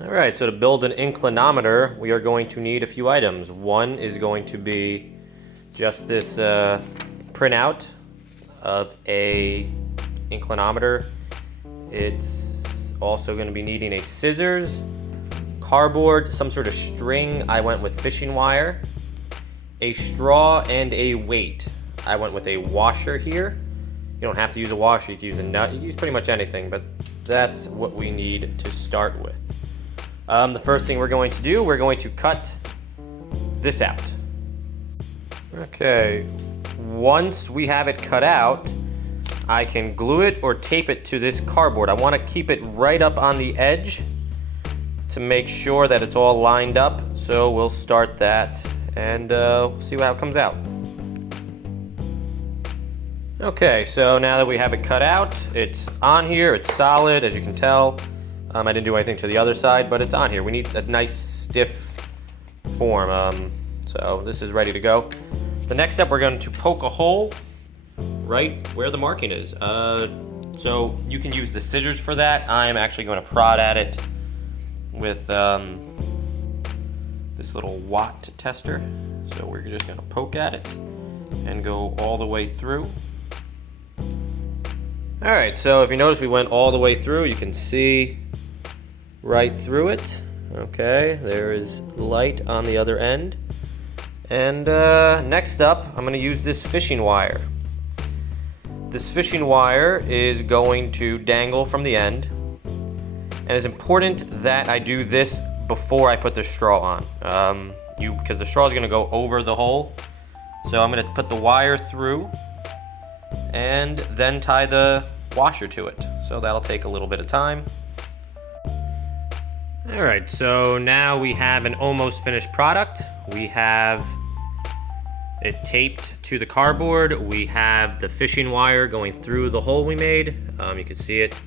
Alright, so to build an inclinometer, we are going to need a few items. One is going to be just this printout of a inclinometer. It's also going to be needing a scissors, cardboard, some sort of string. I went with fishing wire, a straw, and a weight. I went with a washer here. You don't have to use a washer, you can use a nut, you can use pretty much anything, but that's what we need to start with. The first thing we're going to do, we're going to cut this out. Okay, once we have it cut out, I can glue it or tape it to this cardboard. I want to keep it right up on the edge to make sure that it's all lined up. So we'll start that and see how it comes out. Okay, so now that we have it cut out, it's on here, it's solid, as you can tell. I didn't do anything to the other side, but it's on here. We need a nice stiff form. So this is ready to go. The next step, we're going to poke a hole right where the marking is. So you can use the scissors for that. I'm actually going to prod at it with this little watt tester. So we're just going to poke at it and go all the way through. Alright, so if you notice we went all the way through, you can see right through it. Okay, there is light on the other end. And next up, I'm going to use this fishing wire. This fishing wire is going to dangle from the end. And it's important that I do this before I put the straw on. Because the straw is going to go over the hole. So I'm going to put the wire through and then tie the washer to it. So that'll take a little bit of time. Alright, so now we have an almost finished product. We have it taped to the cardboard. We have the fishing wire going through the hole we made. You can see it.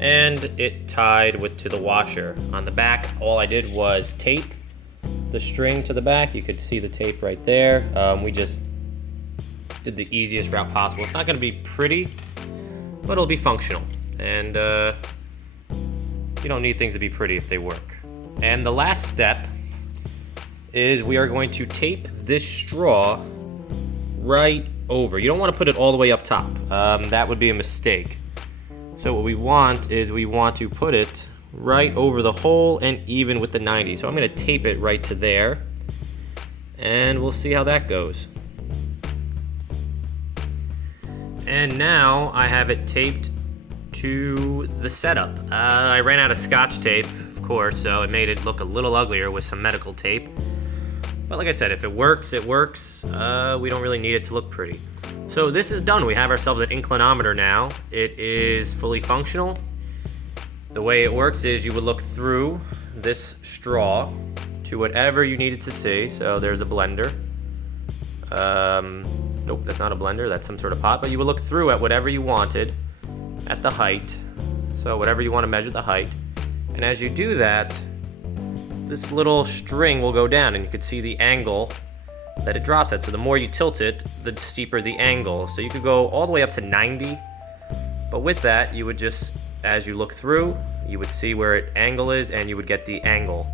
And it tied to the washer. On the back, all I did was tape the string to the back. You could see the tape right there. We just did the easiest route possible. It's not going to be pretty, but it'll be functional. And you don't need things to be pretty if they work. And the last step is we are going to tape this straw right over. You don't want to put it all the way up top. That would be a mistake. So what we want is we want to put it right over the hole and even with the 90. So I'm going to tape it right to there. And we'll see how that goes. And now I have it taped to the setup. I ran out of Scotch tape, of course, so it made it look a little uglier with some medical tape. But like I said, if it works, it works. We don't really need it to look pretty. So this is done. We have ourselves an inclinometer now. It is fully functional. The way it works is you would look through this straw to whatever you needed to see. So there's a blender. Nope, that's not a blender, that's some sort of pot. But you would look through at whatever you wanted at the height. So whatever you want to measure the height. And as you do that, this little string will go down and you can see the angle that it drops at. So the more you tilt it, the steeper the angle. So you could go all the way up to 90. But with that, you would just, as you look through, you would see where its angle is and you would get the angle.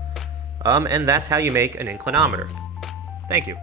And that's how you make an inclinometer. Thank you.